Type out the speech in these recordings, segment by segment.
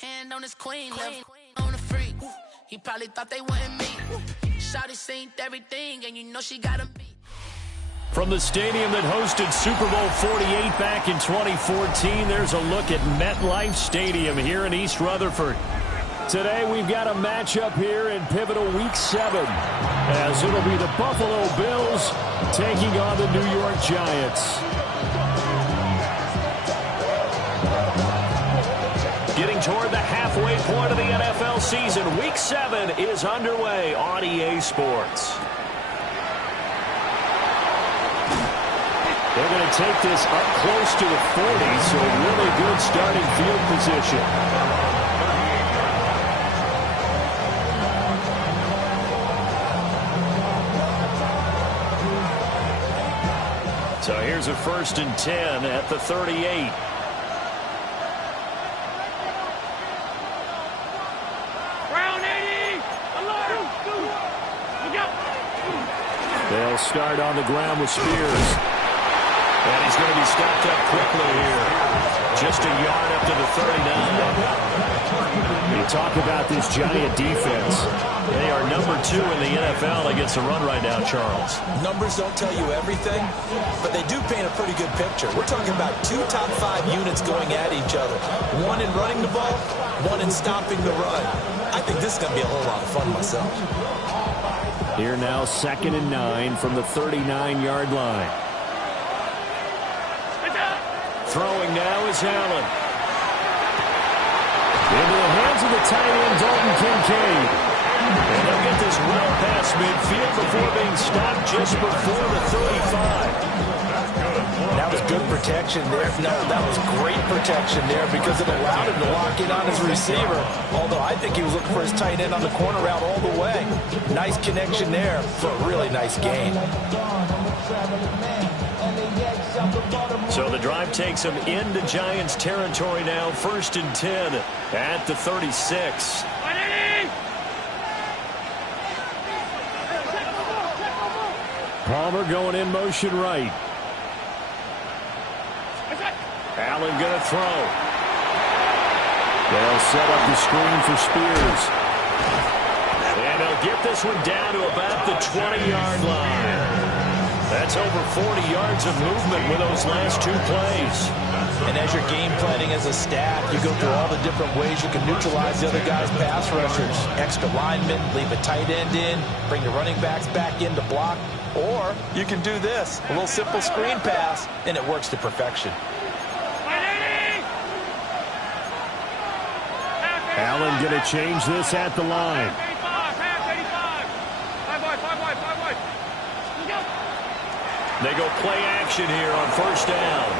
hand on his queen. On the freak. He probably thought they wouldn't meet. Shawty seen everything, and you know she got him beat. From the stadium that hosted Super Bowl 48 back in 2014, there's a look at MetLife Stadium here in East Rutherford. Today we've got a matchup here in pivotal Week 7, as it'll be the Buffalo Bills taking on the New York Giants. Getting toward the halfway point of the NFL season, Week 7 is underway on EA Sports. They're going to take this up close to the 40, so really good starting field position. So here's a 1st and 10 at the 38. They'll start on the ground with Spears. And he's going to be stopped up quickly here. Just a yard up to the 39. You talk about this Giant defense. They are number 2 in the NFL against the run right now, Charles. Numbers don't tell you everything, but they do paint a pretty good picture. We're talking about 2 top 5 units going at each other. One in running the ball, one in stopping the run. I think this is going to be a whole lot of fun myself. Here now, 2nd and 9 from the 39-yard line. Throwing now is Allen. Into the hands of the tight end, Dalton Kincaid. And they'll get this well past midfield before being stopped just before the 35. That was good protection there. No, that was great protection there because it allowed him to lock in on his receiver. Although I think he was looking for his tight end on the corner route all the way. Nice connection there for a really nice gain. So the drive takes them into Giants territory now. 1st and 10 at the 36. Palmer going in motion right. Allen going to throw. They'll set up the screen for Spears. And they'll get this one down to about the 20-yard line. That's over 40 yards of movement with those last 2 plays. And as you're game planning as a staff, you go through all the different ways you can neutralize the other guy's pass rushers. Extra linemen, leave a tight end in, bring the running backs back in to block. Or you can do this, a little simple screen pass, and it works to perfection. Allen going to change this at the line. They go play action here on 1st down.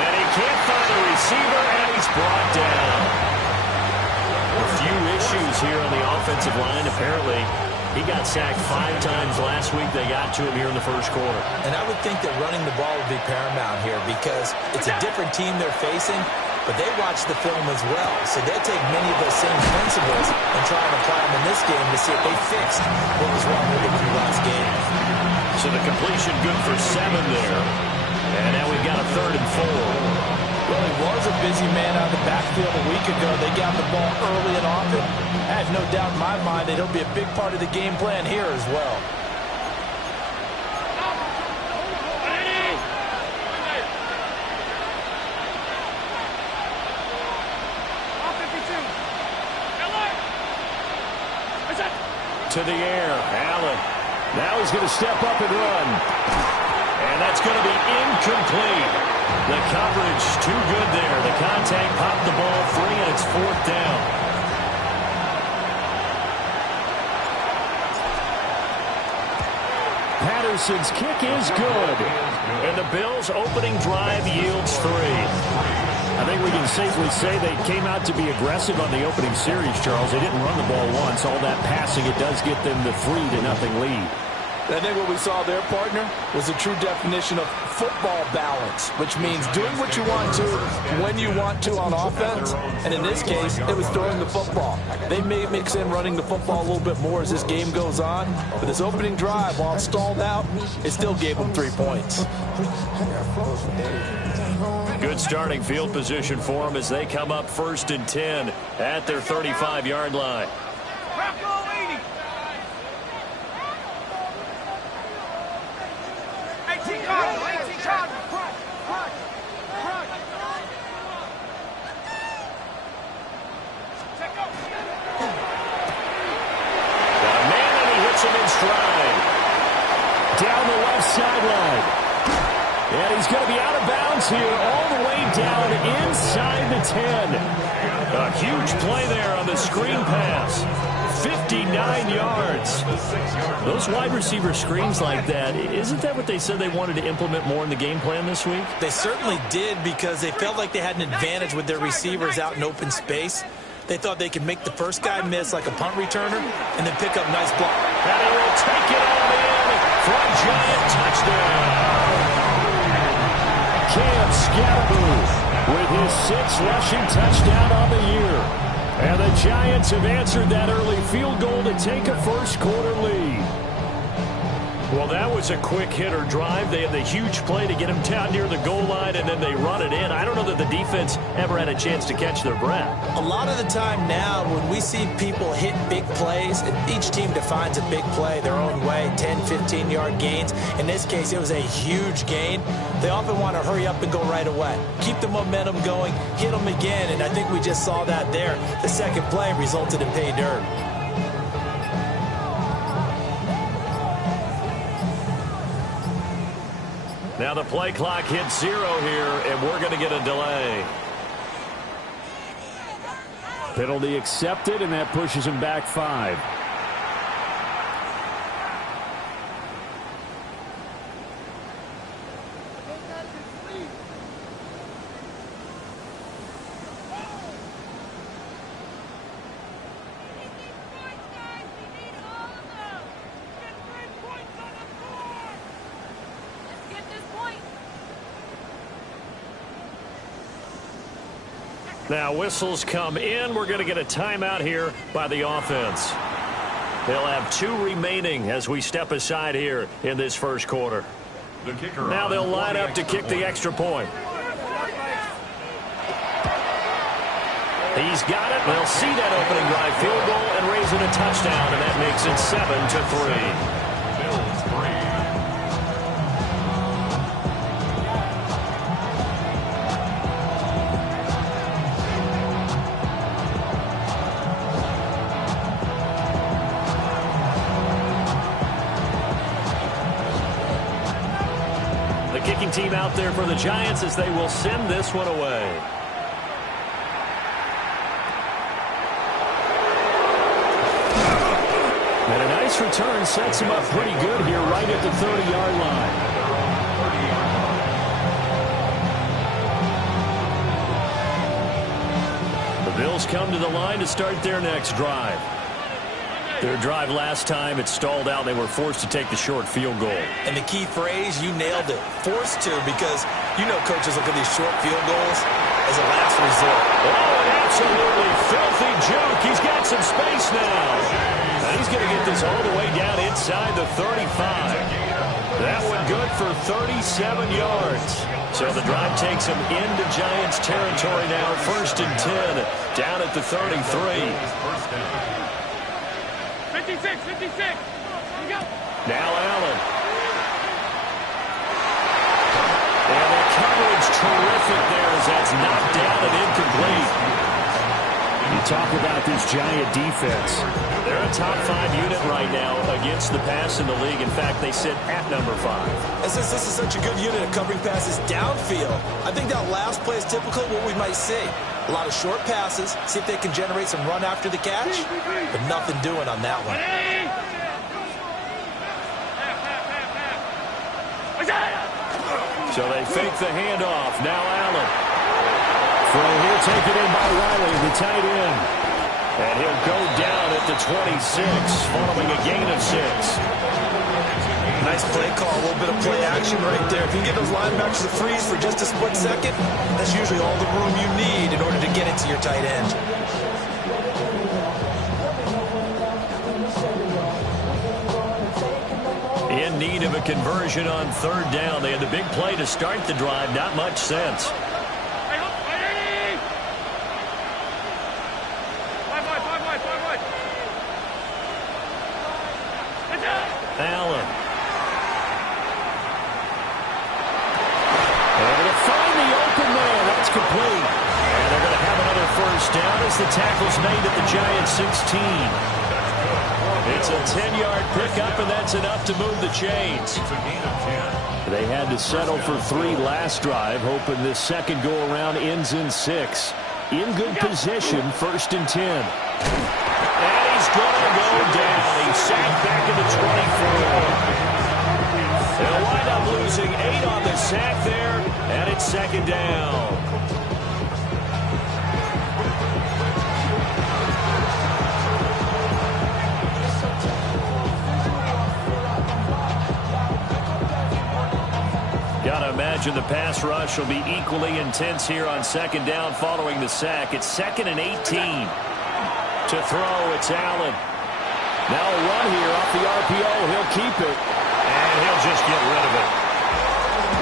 And he can't find a receiver, and he's brought down. A few issues here on the offensive line. Apparently, he got sacked 5 times last week. They got to him here in the 1st quarter. And I would think that running the ball would be paramount here because it's a different team they're facing, but they watch the film as well. So they'll take many of those same principles and try and apply them in this game to see if they fixed what was wrong with them in the last game. So the completion good for 7 there. And now we've got a 3rd and 4. Well, he was a busy man out of the backfield a week ago. They got the ball early and often. I have no doubt in my mind that he'll be a big part of the game plan here as well. To the air, Allen. Now he's going to step up and run. And that's going to be incomplete. The coverage too good there. The contact popped the ball free, and it's 4th down. Patterson's kick is good. And the Bills' opening drive yields 3. I think we can safely say they came out to be aggressive on the opening series, Charles. They didn't run the ball once. All that passing, it does get them the 3-0 lead. I think what we saw there, partner, was a true definition of football balance, which means doing what you want to when you want to on offense. And in this case, it was throwing the football. They may mix in running the football a little bit more as this game goes on. But this opening drive, while stalled out, it still gave them 3 points. Good starting field position for them as they come up 1st and 10 at their 35-yard line. Down the left sideline. And he's going to be out of bounds here all the way down inside the 10. A huge play there on the screen pass. 59 yards. Those wide receiver screens like that, isn't that what they said they wanted to implement more in the game plan this week? They certainly did because they felt like they had an advantage with their receivers out in open space. They thought they could make the first guy miss like a punt returner and then pick up nice block. And he will take it on in for a giant touchdown. Cam Scatterboo with his 6th rushing touchdown on the year. And the Giants have answered that early field goal to take a first-quarter lead. Well, that was a quick hitter drive. They had the huge play to get him down near the goal line, and then they run it in. I don't know that the defense ever had a chance to catch their breath. A lot of the time now, when we see people hit big plays, each team defines a big play their own way, 10, 15-yard gains. In this case, it was a huge gain. They often want to hurry up and go right away. Keep the momentum going, hit them again, and I think we just saw that there. The second play resulted in pay dirt. Now the play clock hits 0 here, and we're going to get a delay. Penalty accepted, and that pushes him back 5. Now whistles come in. We're going to get a timeout here by the offense. They'll have 2 remaining as we step aside here in this first quarter. Now they'll line up to kick the extra point. He's got it. They'll see that opening drive field goal and raise it a touchdown, and that makes it 7-3. Team out there for the Giants as they will send this one away. And a nice return sets him up pretty good here right at the 30-yard line. The Bills come to the line to start their next drive. Their drive last time, it stalled out. They were forced to take the short field goal. And the key phrase, you nailed it, forced to, because you know coaches look at these short field goals as a last resort. Oh, an absolutely filthy juke. He's got some space now. And he's going to get this all the way down inside the 35. That one good for 37 yards. So the drive takes him into Giants territory now, 1st and 10, down at the 33. 56. Now Allen. And the coverage terrific there as that's knocked down and incomplete. You talk about this Giant defense. They're a top 5 unit right now against the pass in the league. In fact, they sit at number 5. And since this is such a good unit of covering passes downfield, I think that last play is typical of what we might see. A lot of short passes, see if they can generate some run after the catch, but nothing doing on that one. So they fake the handoff. Now Allen. Throw here taken in by Riley, the tight end. And he'll go down at the 26, following a gain of 6. Nice play call, a little bit of play action right there. If you can get those linebackers to freeze for just a split second, that's usually all the room you need in order to get it to your tight end. In need of a conversion on 3rd down. They had the big play to start the drive. Not much sense. That's complete. And they're going to have another first down as the tackle's made at the Giants 16. It's a 10-yard pickup, and that's enough to move the chains. They had to settle for 3 last drive, hoping this second go-around ends in 6. In good position, 1st and 10. And he's going to go down. He's sacked back at the 24. They'll wind up losing 8 on the sack there, and it's 2nd down. Gotta imagine the pass rush will be equally intense here on 2nd down following the sack. It's 2nd and 18. To throw, it's Allen. Now a run here off the RPO. He'll keep it, and he'll just get rid of it.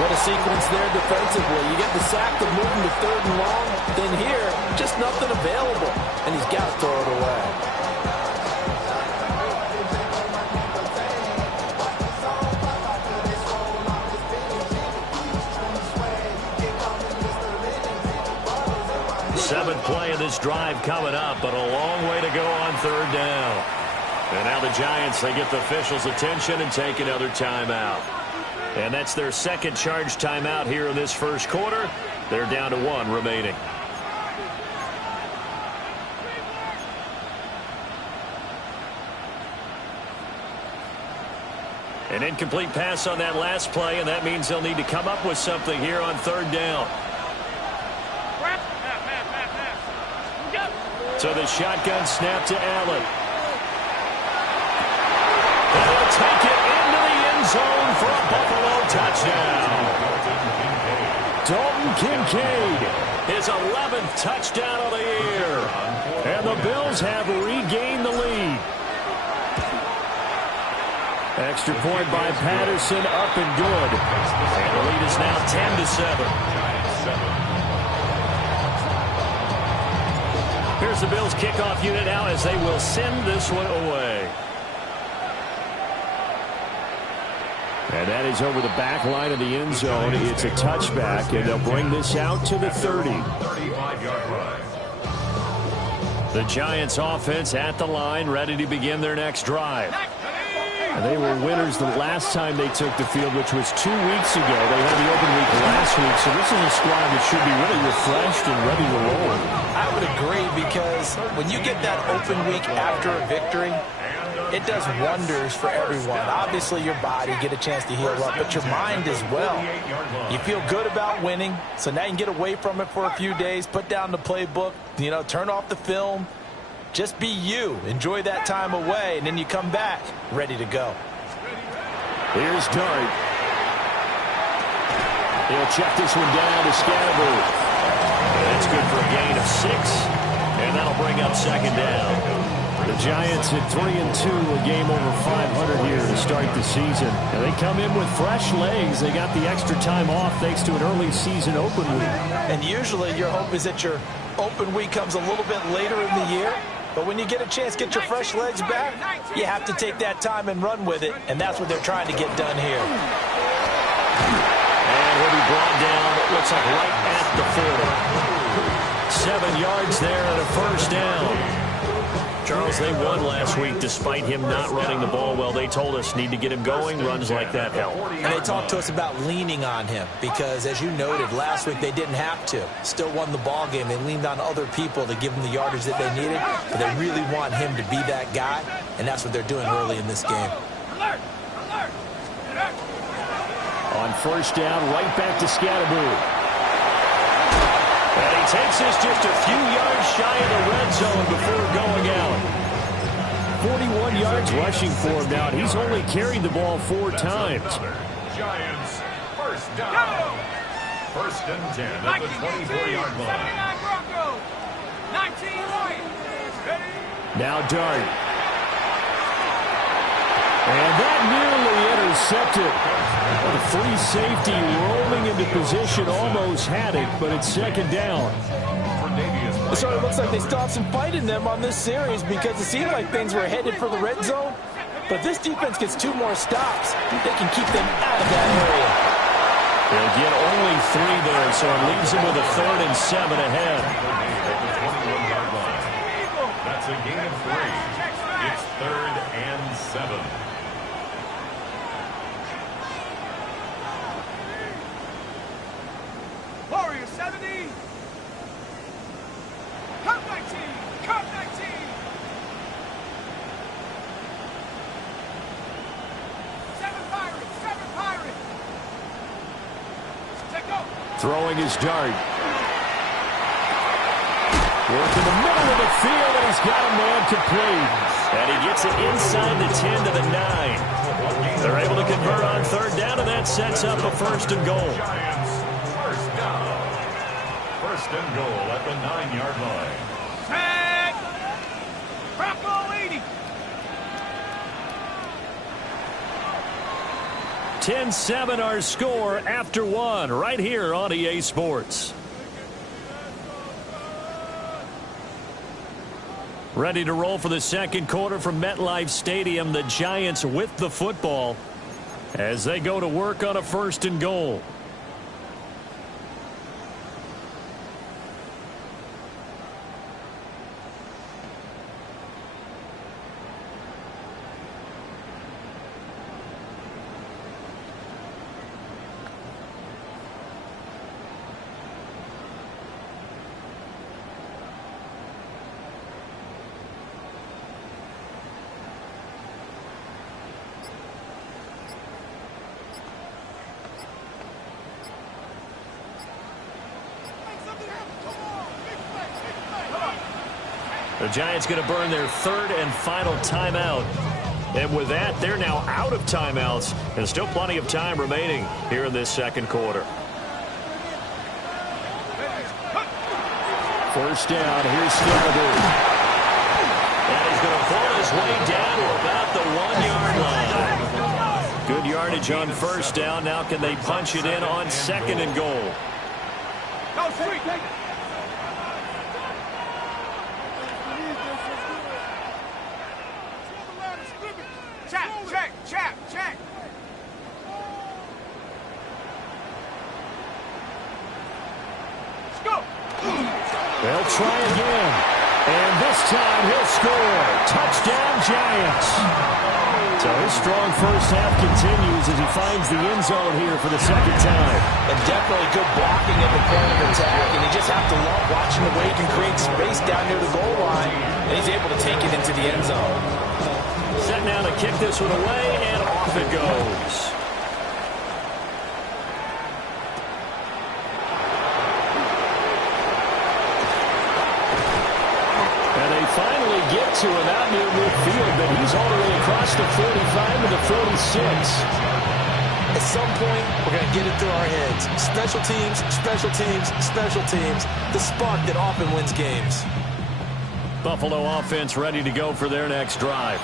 What a sequence there defensively. You get the sack to move him to 3rd and long. Then here, just nothing available, and he's got to throw it away. Seventh play of this drive coming up, but a long way to go on 3rd down. And now the Giants, they get the officials' attention and take another timeout. And that's their 2nd charge timeout here in this first quarter. They're down to 1 remaining. An incomplete pass on that last play, and that means they'll need to come up with something here on 3rd down. So the shotgun snap to Allen. And he'll take it into the end zone for a Buffalo touchdown. Dalton Kincaid, his 11th touchdown of the year. And the Bills have regained the lead. Extra point by Patterson, up and good. And the lead is now 10-7. Here's the Bills kickoff unit now as they will send this one away. And that is over the back line of the end zone. It's a touchback, and they'll bring this out to the 30. The Giants offense at the line, ready to begin their next drive. And they were winners the last time they took the field, which was 2 weeks ago. They had the open week last week, so this is a squad that should be really refreshed and ready to roll. I would agree, because when you get that open week after a victory, it does wonders for everyone. Obviously, your body, get a chance to heal up, but your mind as well. You feel good about winning, so now you can get away from it for a few days, put down the playbook, turn off the film. Just be you. Enjoy that time away, and then you come back ready to go. Here's Dart. He'll check this one down to Scatterbury. That's good for a gain of 6, and that'll bring up 2nd down. The Giants at 3-2, a game over 500 here to start the season. And they come in with fresh legs. They got the extra time off thanks to an early season open week. And usually your hope is that your open week comes a little bit later in the year. But when you get a chance to get your fresh legs back, you have to take that time and run with it. And that's what they're trying to get done here. And he'll be brought down, it looks like right at the 40. 7 yards there and a first down. Charles, they won last week despite him not running the ball well. They told us need to get him going. Runs like that help. And they talked to us about leaning on him because, as you noted, last week they didn't have to. Still won the ball game. They leaned on other people to give them the yardage that they needed. But they really want him to be that guy, and that's what they're doing early in this game. On first down, right back to Scatterbury. And he takes this just a few yards shy of the red zone before going out. 41 yards rushing for him now. He's only carried the ball 4 times. Giants, first down. 1st and 10 at the 24-yard line. Now Dart. And that nearly intercepted. The free safety rolling into position, almost had it, but it's 2nd down. So it looks like they still have some fight in them on this series because it seemed like things were headed for the red zone. But this defense gets 2 more stops. They can keep them out of that area. They'll get only 3 there, so it leaves them with a 3rd and 7 ahead. That's a gain of 3. It's 3rd and 7. Warrior 70. Cut 19. Cut 19. 7 Pirates. 7 Pirates. Take go. Throwing his dart. Work in the middle of the field, and he's got a man complete. And he gets it inside the 10 to the 9. They're able to convert on 3rd down, and that sets up a 1st and goal. Giants, 1st down. 1st and goal at the 9-yard line. Tag. Bronco 80. 10-7 our score after 1 right here on EA Sports. Ready to roll for the 2nd quarter from MetLife Stadium. The Giants with the football as they go to work on a 1st and goal. The Giants going to burn their 3rd and final timeout. And with that, they're now out of timeouts. And still plenty of time remaining here in this 2nd quarter. 1st down. Here's Schneider. And he's going to pull his way down to about the 1-yard line. Good yardage on 1st down. Now can they punch it in on 2nd and goal? Go, sweet. Check. Let's go. They'll try again. And this time he'll score. Touchdown, Giants. So his strong 1st half continues as he finds the end zone here for the 2nd time. And definitely good blocking at the point of attack. And you just have to love watching the way he can create space down near the goal line. And he's able to take it into the end zone. Set now to kick this one away, and off it goes. And they finally get to him out near midfield, but he's all the way across the 45 to the 46. At some point, we're going to get it through our heads. Special teams, special teams, special teams. The spark that often wins games. Buffalo offense ready to go for their next drive.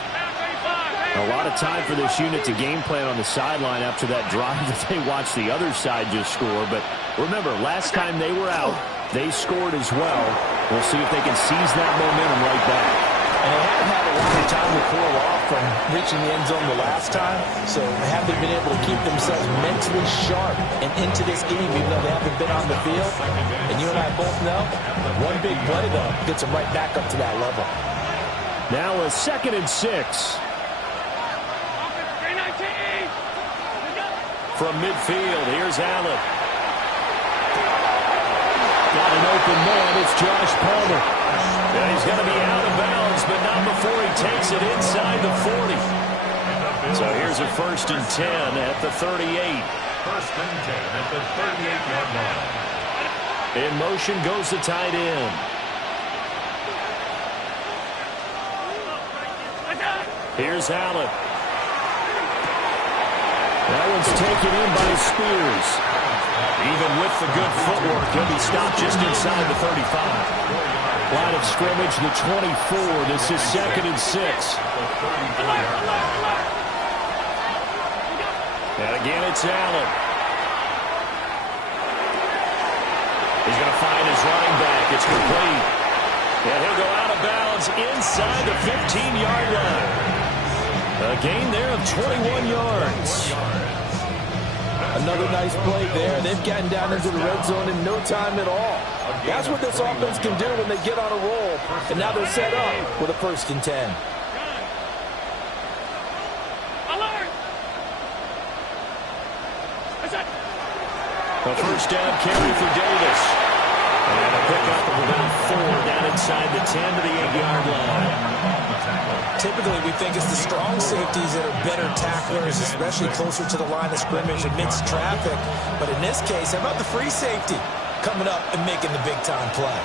A lot of time for this unit to game plan on the sideline after that drive that they watched the other side just score. But remember, last time they were out, they scored as well. We'll see if they can seize that momentum right back. And they haven't had a lot of time to cool off from reaching the end zone the last time. So they haven't been able to keep themselves mentally sharp and into this game, even though they haven't been on the field. And you and I both know, one big play, though, gets them right back up to that level. Now a 2nd and 6. From midfield, here's Allen. Got an open man, it's Josh Palmer. And he's going to be out of bounds, but not before he takes it inside the 40. So here's a 1st and 10 at the 38. 1st and 10 at the 38-yard line. In motion goes the tight end. Here's Allen. That one's taken in by Spears. Even with the good footwork, he'll be stopped just inside the 35. Line of scrimmage, the 24. This is 2nd and 6. And again, it's Allen. He's going to find his running back. It's complete. And he'll go out of bounds inside the 15-yard line. A gain there of 21 yards. Another nice play there. They've gotten down into the red zone in no time at all. That's what this offense can do when they get on a roll. And now they're set up with a 1st and 10. A 1st down carry for Davis. And a pickup of about 4 down inside the 10 to the 8-yard line. Typically, we think it's the strong safeties that are better tacklers, especially closer to the line of scrimmage amidst traffic. But in this case, how about the free safety coming up and making the big-time play?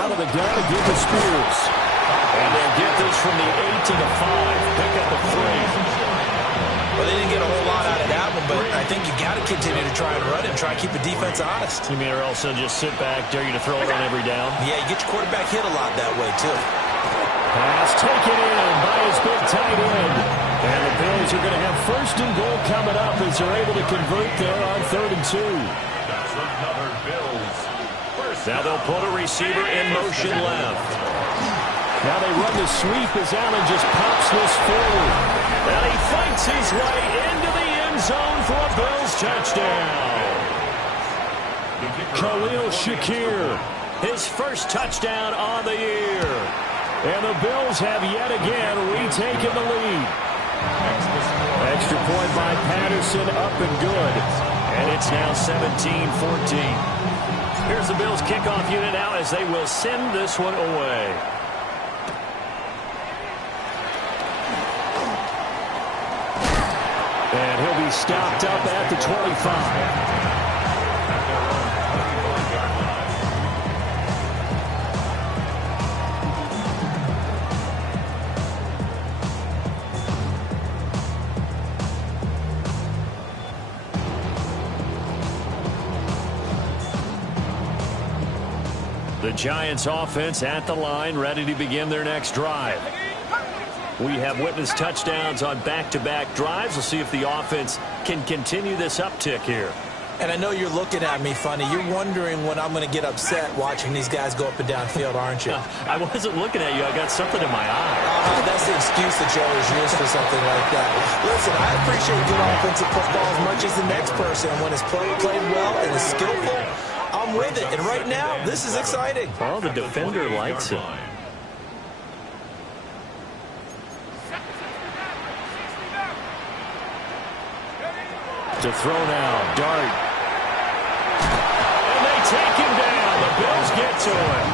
Out of the gun to give to Spears. And they'll get this from the 8 to the 5. Pick up a 3. Well, they didn't get a whole lot out of that one, but I think you got to continue to try and run it and try and keep the defense honest. You mean or else they'll just sit back, dare you to throw it on every down? Yeah, you get your quarterback hit a lot that way, too. Pass taken in by his big tight end. And the Bills are going to have 1st and goal coming up as they're able to convert there on 3rd and 2. That's another Bills. Now they'll put a receiver in motion left. Now they run the sweep as Allen just pops this forward. And he fights his way into the end zone for a Bills touchdown. Khalil Shakir, his 1st touchdown on the year. And the Bills have yet again retaken the lead. Extra point by Patterson, up and good. And it's now 17-14. Here's the Bills kickoff unit now as they will send this one away. And he'll be stopped up at the 25. The Giants offense at the line, ready to begin their next drive. We have witnessed touchdowns on back-to-back drives. We'll see if the offense can continue this uptick here. And I know you're looking at me funny. You're wondering when I'm going to get upset watching these guys go up and down field, aren't you? I wasn't looking at you. I got something in my eye. That's the excuse that you always use for something like that. Listen, I appreciate good offensive football as much as the next person. When it's played well and is skillful, I'm with it. And right now, this is exciting. Well, the defender likes it. To throw now, Dart. And they take him down. The Bills get to him.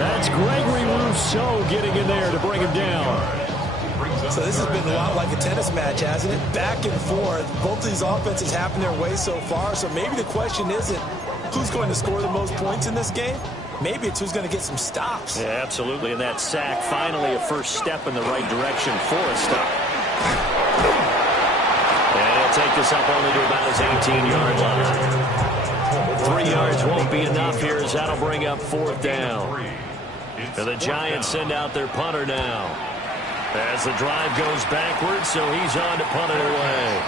That's Gregory Rousseau getting in there to bring him down. So this has been a lot like a tennis match, hasn't it? Back and forth. Both of these offenses happen their way so far, so maybe the question isn't who's going to score the most points in this game. Maybe it's who's going to get some stops. Yeah, absolutely. And that sack, finally a first step in the right direction for a stop. And he'll take this up only to about his 18-yard line. 3 yards won't be enough here as that'll bring up 4th down. And the Giants send out their punter now. As the drive goes backwards, so he's on to punt it away.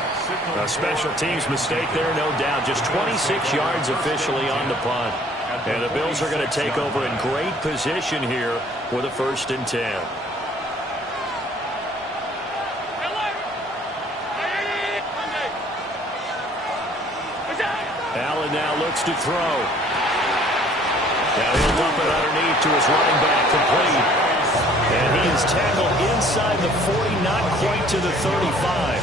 A special teams mistake there, no doubt. Just 26 yards officially on the punt. And the Bills are going to take over in great position here with a 1st and 10. Allen now looks to throw. Now he'll dump it underneath to his running back, complete. And he is tackled inside the 40, not quite to the 35.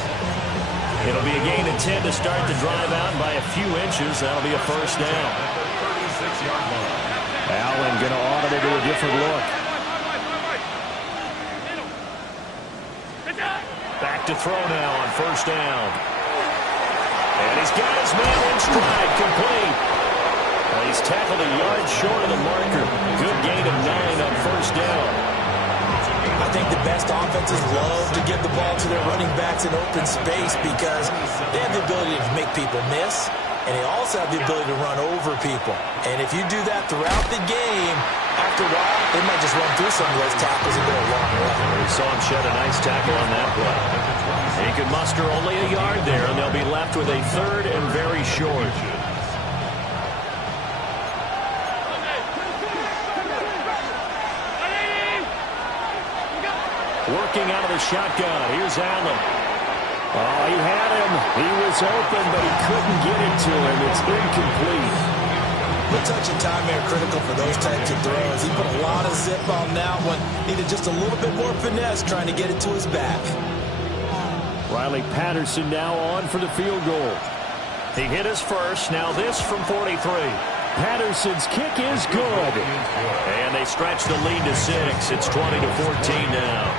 It'll be a gain of 10 to start the drive out, and by a few inches, that'll be a 1st down. Allen going to audit it to a different look. Back to throw now on 1st down. And he's got his man in stride, complete. He's tackled a yard short of the marker. Good gain of 9 on 1st down. I think the best offenses love to give the ball to their running backs in open space because they have the ability to make people miss, and they also have the ability to run over people. And if you do that throughout the game, after a while, they might just run through some of those tackles and go a long way. We saw him shed a nice tackle on that play. He could muster only a yard there, and they'll be left with a 3rd and very short. Working out of the shotgun. Here's Allen. Oh, he had him. He was open, but he couldn't get it to him. It's incomplete. The touch and time are critical for those types of throws. He put a lot of zip on that one. Needed just a little bit more finesse trying to get it to his back. Riley Patterson now on for the field goal. He hit his first. Now this from 43. Patterson's kick is good. And they stretch the lead to 6. It's 20-14 now.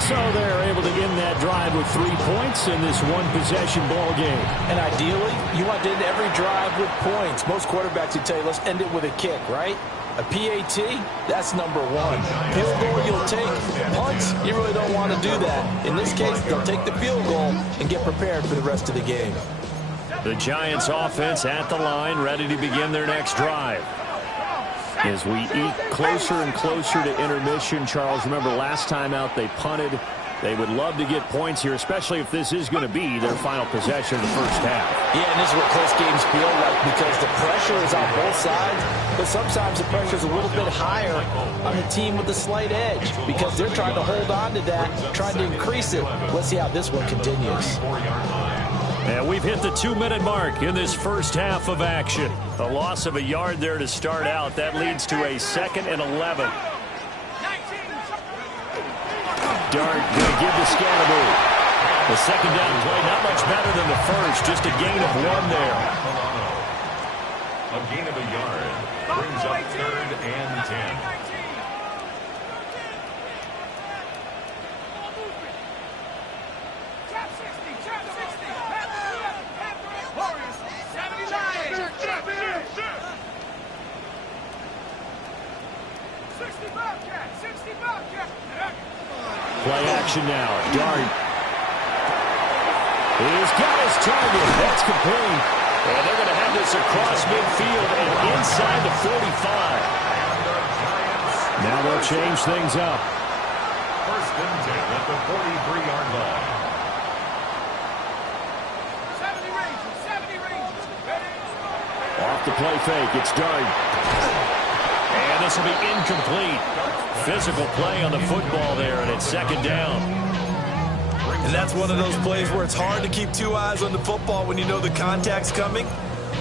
So they're able to end that drive with 3 points in this one-possession ball game. And ideally, you want to end every drive with points. Most quarterbacks would tell you, let's end it with a kick, right? A PAT, that's number 1. Field goal you'll take. Punts, you really don't want to do that. In this case, they'll take the field goal and get prepared for the rest of the game. The Giants offense at the line, ready to begin their next drive. As we eat closer and closer to intermission, Charles, remember last time out they punted. They would love to get points here, especially if this is going to be their final possession of the first half. Yeah, and this is what close games feel like because the pressure is on both sides, but sometimes the pressure is a little bit higher on the team with the slight edge because they're trying to hold on to that, trying to increase it. Let's see how this one continues. And we've hit the 2-minute mark in this first half of action. A loss of a yard there to start out. That leads to a 2nd and 11. Dart going to give to Scatterby. The second down play not much better than the first. Just a gain of 1 there. A gain of a yard brings up 3rd and 10. Play action now. Dart. He's got his target. That's complete. And they're going to have this across midfield and inside the 45. Now they'll change things up. 1st and 10 at the 43-yard line. 70 ranges. Off the play fake. It's Dart. And this will be incomplete. Physical play on the football there, and it's 2nd down. And that's one of those plays where it's hard to keep 2 eyes on the football when you know the contact's coming,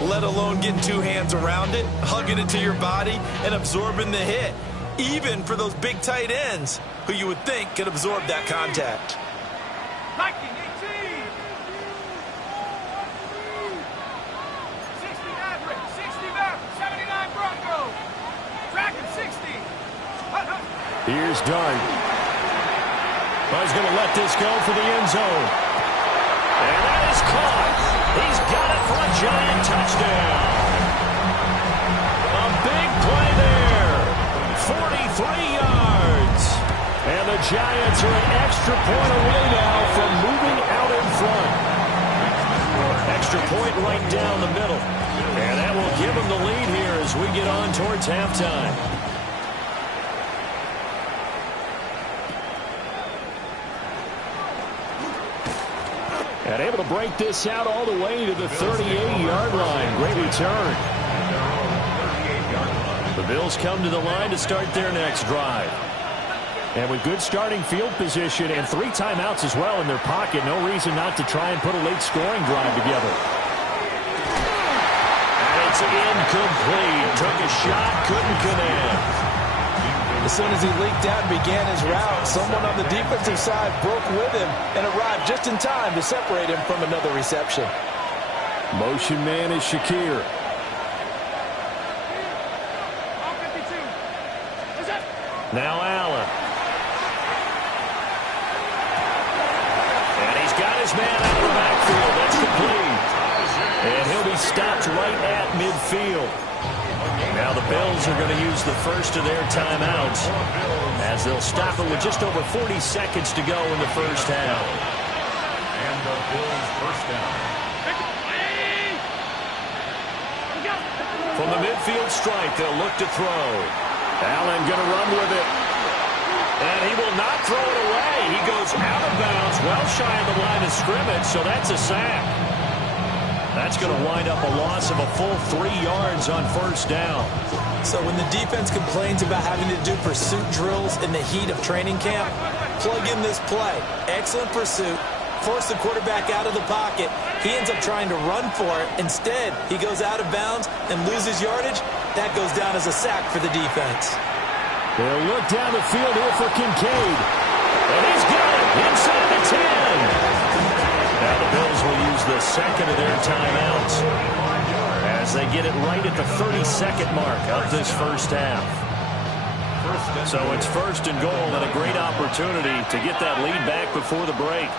let alone getting 2 hands around it, hugging it to your body, and absorbing the hit, even for those big tight ends who you would think could absorb that contact. Viking 18. 60 Maverick, 60 Maverick, 79 Bronco. Dragon 60. Here's Dart. He's going to let this go for the end zone. And that is caught. He's got it for a Giant touchdown. A big play there. 43 yards. And the Giants are an extra point away now from moving out in front. Extra point right down the middle. And that will give them the lead here as we get on towards halftime. And able to break this out all the way to the 38-yard line. Great return. The Bills come to the line to start their next drive. And with good starting field position and 3 timeouts as well in their pocket, no reason not to try and put a late scoring drive together. And it's incomplete. Took a shot, couldn't connect. As soon as he leaked out and began his route, someone on the defensive side broke with him and arrived just in time to separate him from another reception. Motion man is Shakir. Now Allen. And he's got his man out of the backfield. That's complete. And he'll be stopped right at midfield. Now the Bills are going to use the first of their timeouts as they'll stop it with just over 40 seconds to go in the first half. And the Bills first down. From the midfield stripe, they'll look to throw. Allen going to run with it. And he will not throw it away. He goes out of bounds, well shy of the line of scrimmage, so that's a sack. That's going to wind up a loss of a full 3 yards on first down. So when the defense complains about having to do pursuit drills in the heat of training camp, plug in this play. Excellent pursuit. Force the quarterback out of the pocket. He ends up trying to run for it. Instead, he goes out of bounds and loses yardage. That goes down as a sack for the defense. They'll look down the field here for Kincaid. And he's got it inside the 10. Now the Bills will use the second of their timeouts as they get it right at the 32nd mark of this first half. So it's first and goal and a great opportunity to get that lead back before the break.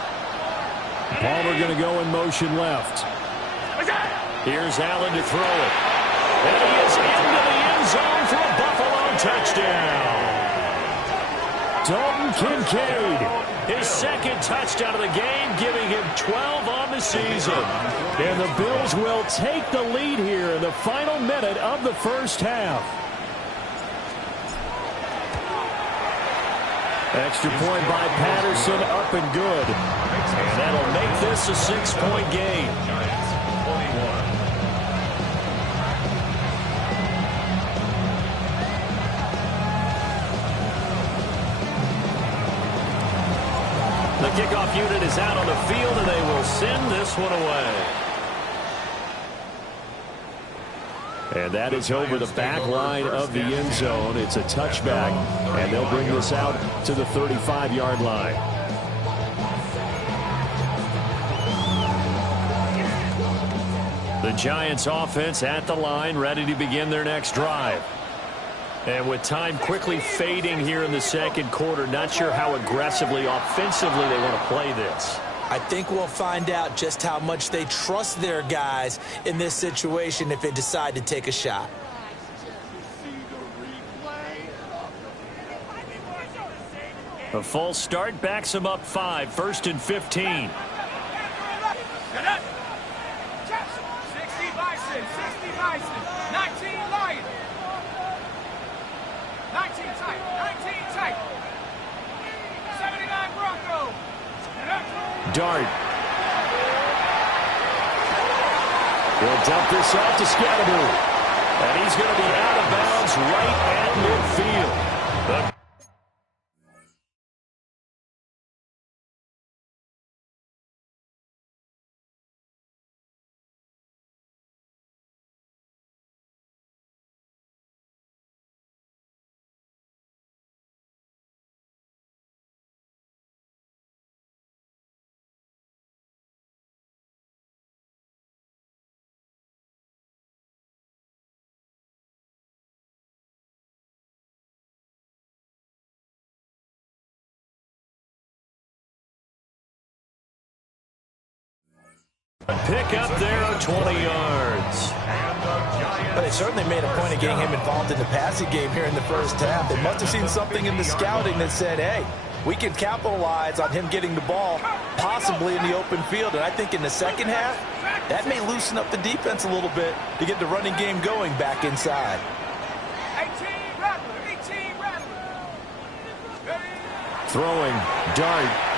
Palmer going to go in motion left. Here's Allen to throw it. And he is into the end zone for a Buffalo touchdown. Dalton Kincaid, his second touchdown of the game, giving him 12 on the season. And the Bills will take the lead here in the final minute of the first half. Extra point by Patterson, up and good. And that'll make this a 6-point game. The kickoff unit is out on the field, and they will send this one away. And that is over the back line of the end zone. It's a touchback, and they'll bring this out to the 35-yard line. The Giants offense at the line, ready to begin their next drive. And with time quickly fading here in the second quarter, not sure how aggressively, offensively they want to play this. I think we'll find out just how much they trust their guys in this situation if they decide to take a shot. A false start backs them up 5, 1st and 15. 60 Bison, 60 Bison, 19 Lions. 19 tight, 19 tight. 79 Broncos. Dart. He'll dump this off to Scatterby. And he's going to be out of bounds right at midfield. Pick up there, 20 yards. But they certainly made a point of getting him involved in the passing game here in the first half. They must have seen something in the scouting that said, hey, we can capitalize on him getting the ball possibly in the open field. And I think in the second half, that may loosen up the defense a little bit to get the running game going back inside. 18 Rattler, 18 Rattler. Throwing, Dart.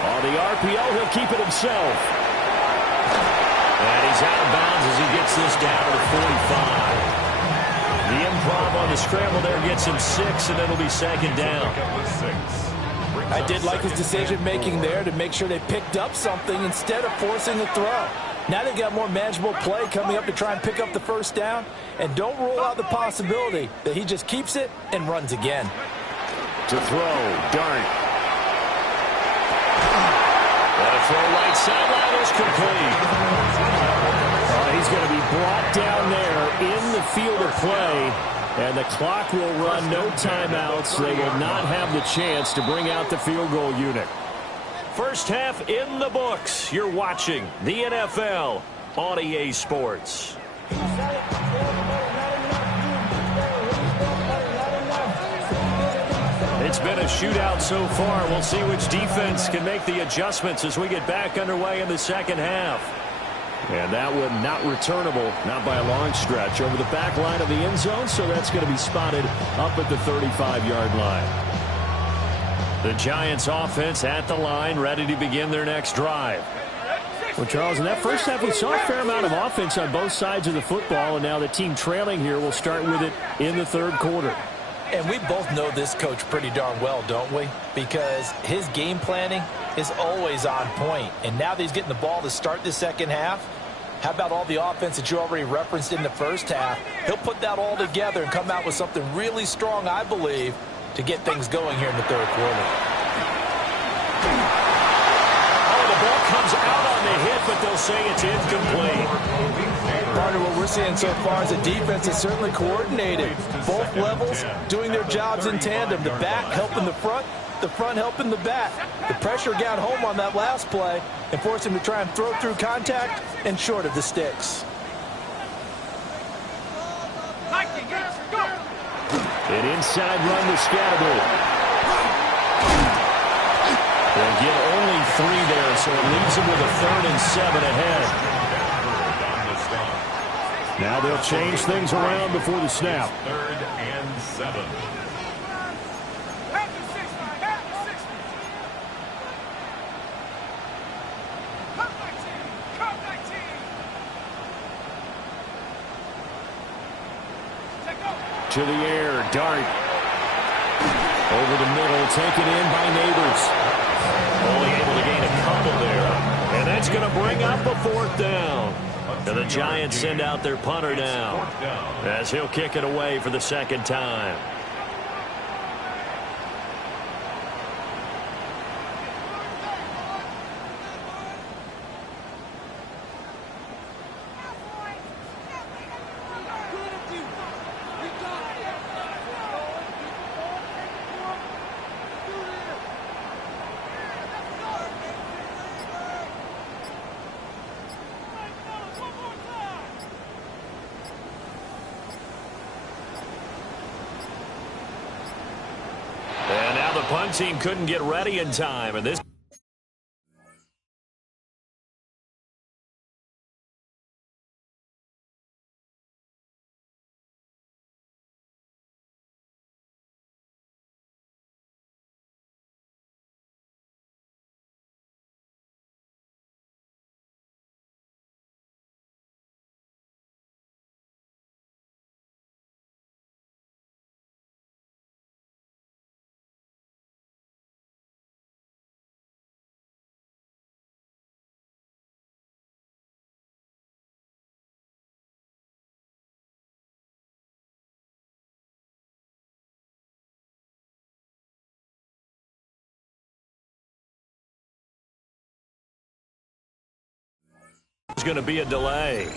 On the RPO, he'll keep it himself. And he's out of bounds as he gets this down to the 45. The improv on the scramble there gets him 6, and it'll be second down. I did like his decision-making there to make sure they picked up something instead of forcing the throw. Now they've got more manageable play coming up to try and pick up the first down. And don't rule out the possibility that he just keeps it and runs again. To throw, Dart. Throw right sideline is complete. He's going to be brought down there in the field of play, and the clock will run, no timeouts. They will not have the chance to bring out the field goal unit. First half in the books. You're watching the NFL on EA Sports. It's been a shootout so far. We'll see which defense can make the adjustments as we get back underway in the second half. And that one not returnable, not by a long stretch, over the back line of the end zone, so that's going to be spotted up at the 35-yard line. The Giants offense at the line, ready to begin their next drive. Well, Charles, in that first half, we saw a fair amount of offense on both sides of the football, and now the team trailing here will start with it in the third quarter. And we both know this coach pretty darn well, don't we? Because his game planning is always on point. And now that he's getting the ball to start the second half, how about all the offense that you already referenced in the first half? He'll put that all together and come out with something really strong, I believe, to get things going here in the third quarter. Oh, the ball comes out on the hit, but they'll say it's incomplete. Partner, what we're seeing so far is a defense that's certainly coordinated. Both levels doing their jobs in tandem. The back helping the front helping the back. The pressure got home on that last play and forced him to try and throw through contact and short of the sticks. An inside run to Scatterby. They'll get only 3 there, so it leaves them with a 3rd and 7 ahead. Now they'll change things around before the snap. 3rd and 7. To the air, Dart. Over the middle, taken in by Neighbors. Only able to gain a couple there. And that's going to bring up a 4th down. And the Giants send out their punter down as he'll kick it away for the second time. The punt team couldn't get ready in time, and this is going to be a delay.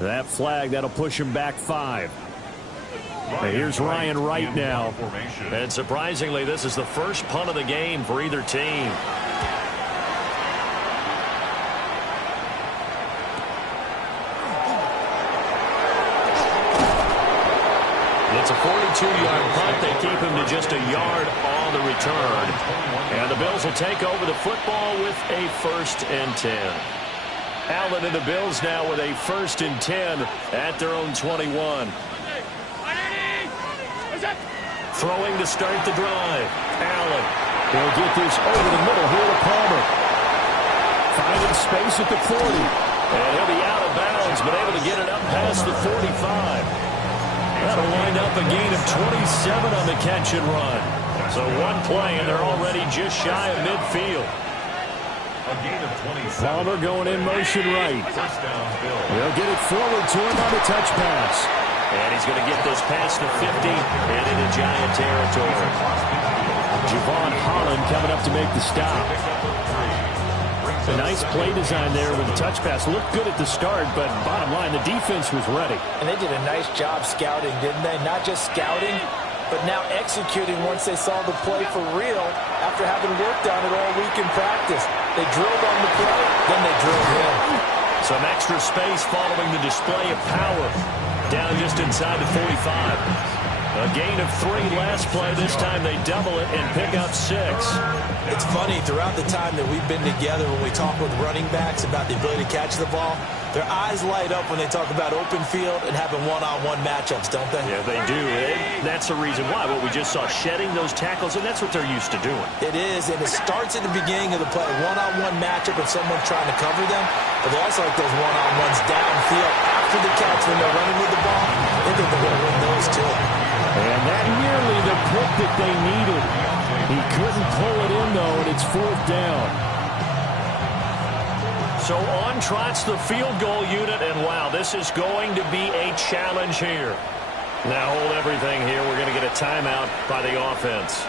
That flag, that'll push him back 5. Here's Ryan Wright now. And surprisingly, this is the first punt of the game for either team. It's a 42-yard punt. They keep him to just a yard on the return. And the Bills will take over the football with a 1st and 10. Allen and the Bills now with a 1st and 10 at their own 21. Throwing to start the drive. Allen. He'll get this over the middle here to Palmer. Finding space at the 40. And he'll be out of bounds, but able to get it up past the 45. That'll wind up a gain of 27 on the catch and run. So one play, and they're already just shy of midfield. A gain of 27. Palmer going in motion right. First down, Bill. They'll get it forward to him on the touch pass. And he's going to get this past the 50 and into Giant territory. Javon Holland coming up to make the stop. A nice play design there with the touch pass. Looked good at the start, but bottom line, the defense was ready. And they did a nice job scouting, didn't they? Not just scouting, but now executing once they saw the play for real after having worked on it all week in practice. They drilled on the play, then they drilled in. Some extra space following the display of power. Down just inside the 45. A gain of 3 last play. This time they double it and pick up 6. It's funny, throughout the time that we've been together when we talk with running backs about the ability to catch the ball, Their eyes light up when they talk about open field and having one-on-one matchups, don't they? Yeah, they do. That's the reason why. What we just saw, shedding those tackles, and that's what they're used to doing. It is, and it starts at the beginning of the play. One-on-one matchup with someone trying to cover them, but they also like those one-on-ones downfield after the catch when they're running with the ball. They think they're going to win those, too. And that nearly the pick that they needed. He couldn't pull it in, though, and it's 4th down. So on trots the field goal unit, and wow, this is going to be a challenge here. Now hold everything here. We're going to get a timeout by the offense.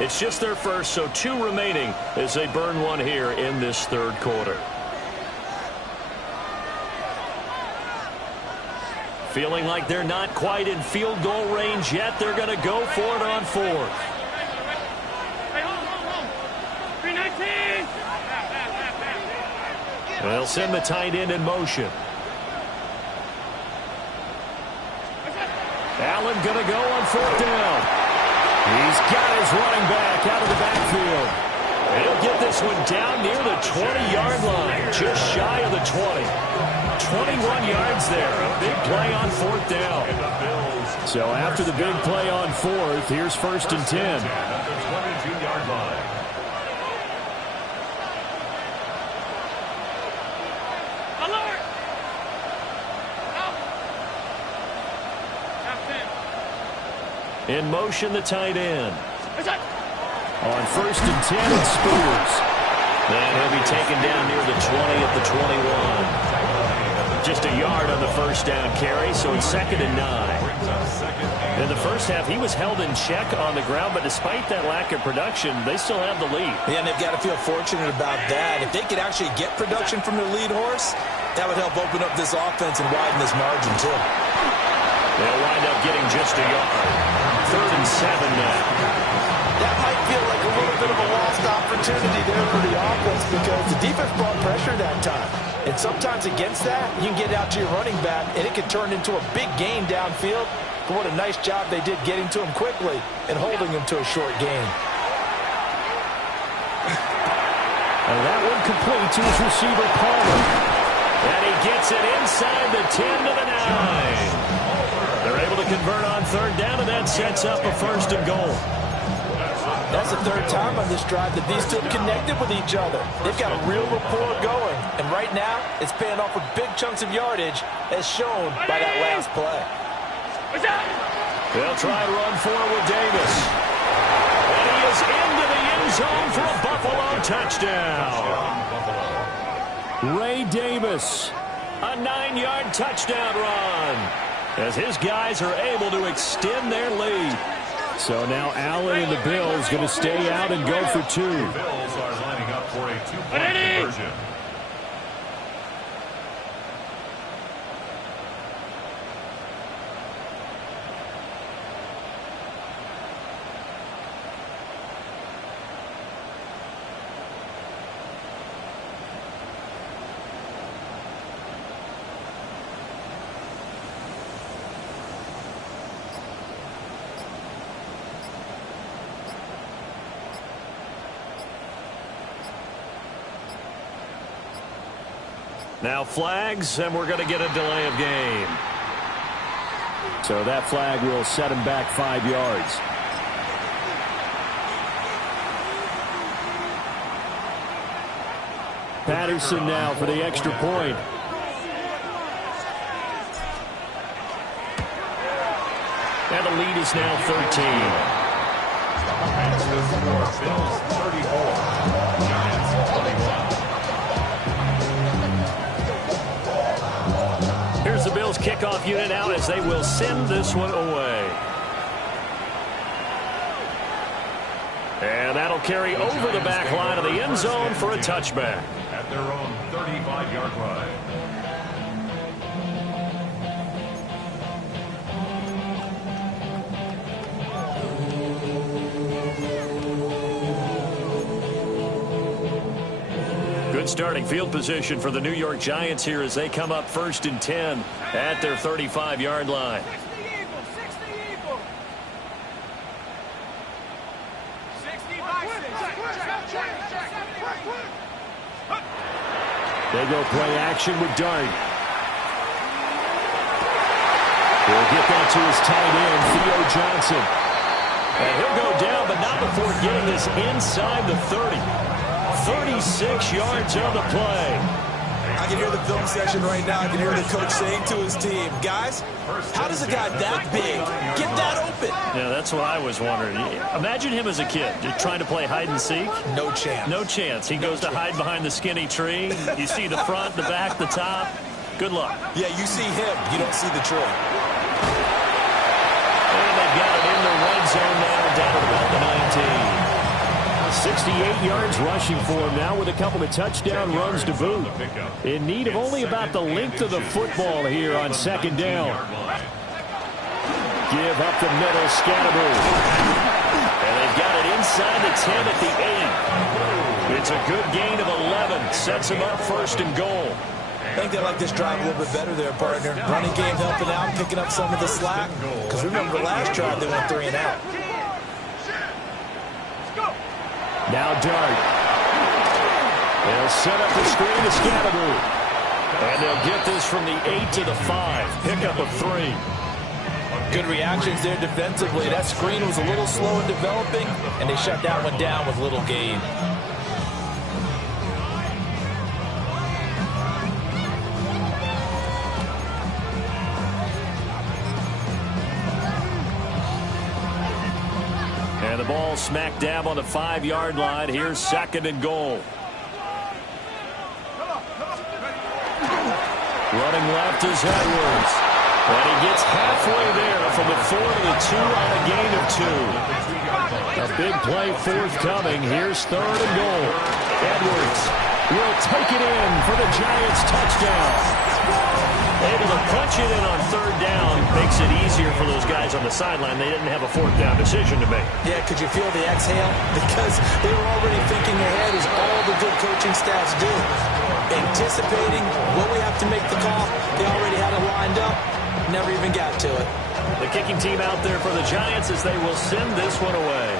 It's just their first, so 2 remaining as they burn one here in this 3rd quarter. Feeling like they're not quite in field goal range yet. They're going to go for it on 4th. They'll send the tight end in motion. Allen going to go on 4th down. He's got his running back out of the backfield. He'll get this one down near the 20-yard line, just shy of the 20. 21 yards there. A big play on 4th down. So after the big play on 4th, here's 1st and 10. At the 22-yard line. In motion, the tight end. On 1st and 10, it's Spears. And he'll be taken down near the 20 at the 21. Just a yard on the 1st down carry, so it's 2nd and 9. In the first half, he was held in check on the ground, but despite that lack of production, they still have the lead. Yeah, and they've got to feel fortunate about that. If they could actually get production from their lead horse, that would help open up this offense and widen this margin, too. They'll wind up getting just a yard. 3rd and 7 now. That might feel like a little bit of a lost opportunity there for the offense because the defense brought pressure that time. And sometimes against that, you can get out to your running back, and it can turn into a big gain downfield. But what a nice job they did getting to him quickly and holding him to a short gain. And that one complete to his receiver, Palmer. And he gets it inside the 10 to the 9. They're able to convert on 3rd down, and that sets up a 1st and goal. That's the 3rd time on this drive that these two have connected with each other. They've got a real rapport going, and right now it's paying off with big chunks of yardage, as shown by that last play. They'll try to run forward with Davis. And he is into the end zone for a Buffalo touchdown. Ray Davis, a 9-yard touchdown run, as his guys are able to extend their lead. So now Allen and the Bills going to stay out and go for 2. The Bills are lining up for a 2-point conversion. Now flags, and we're going to get a delay of game. So that flag will set him back 5 yards. Patterson now for the extra point. And the lead is now 13. Makes the score Bills 34, Giants 21. Here's the Bills kickoff unit now as they will send this one away. And that'll carry over the back line of the end zone for a touchback. At their own 35-yard line. Good starting field position for the New York Giants here as they come up 1st and 10 at their 35-yard line. 60 by 6. They go play action with Dart. He'll get that to his tight end, Theo Johnson. And he'll go down, but not before getting this inside the 30. 36 yards on the play. I can hear the film session right now. I can hear the coach saying to his team, guys, how does a guy that big get that open? Yeah, that's what I was wondering. Imagine him as a kid just trying to play hide and seek. No chance. No chance. He goes to hide behind the skinny tree. You see the front, the back, the top. Good luck. Yeah, you see him. You don't see the tree. And they've got it in the red zone now, down at about the 19. 68 yards rushing for him now with a couple of touchdown runs to boot. In need of only about the length of the football here on second down. Give up the middle, Scatterbury. And they've got it inside the 10 at the 8. It's a good gain of 11. Sets him up first and goal. I think they like this drive a little bit better there, partner. Running game helping out, picking up some of the slack. Because remember, the last drive they went 3 and out. Now Dart. They'll set up the screen to Scatterbury. And they'll get this from the 8 to the 5. Pickup of 3. Good reactions there defensively. That screen was a little slow in developing, and they shut that one down with little gain. And the ball smack dab on the 5-yard line. Here's second and goal. Running left is Edwards. And he gets halfway there from the 4 to the 2 on a gain of 2. A big play forthcoming. Here's third and goal. Edwards will take it in for the Giants touchdown. Able to punch it in on third down. Makes it easier for those guys on the sideline. They didn't have a fourth down decision to make. Yeah, could you feel the exhale? Because they were already thinking ahead, as all the good coaching staffs do. Anticipating what we have to make the call. They already had it lined up. Never even got to it. The kicking team out there for the Giants as they will send this one away.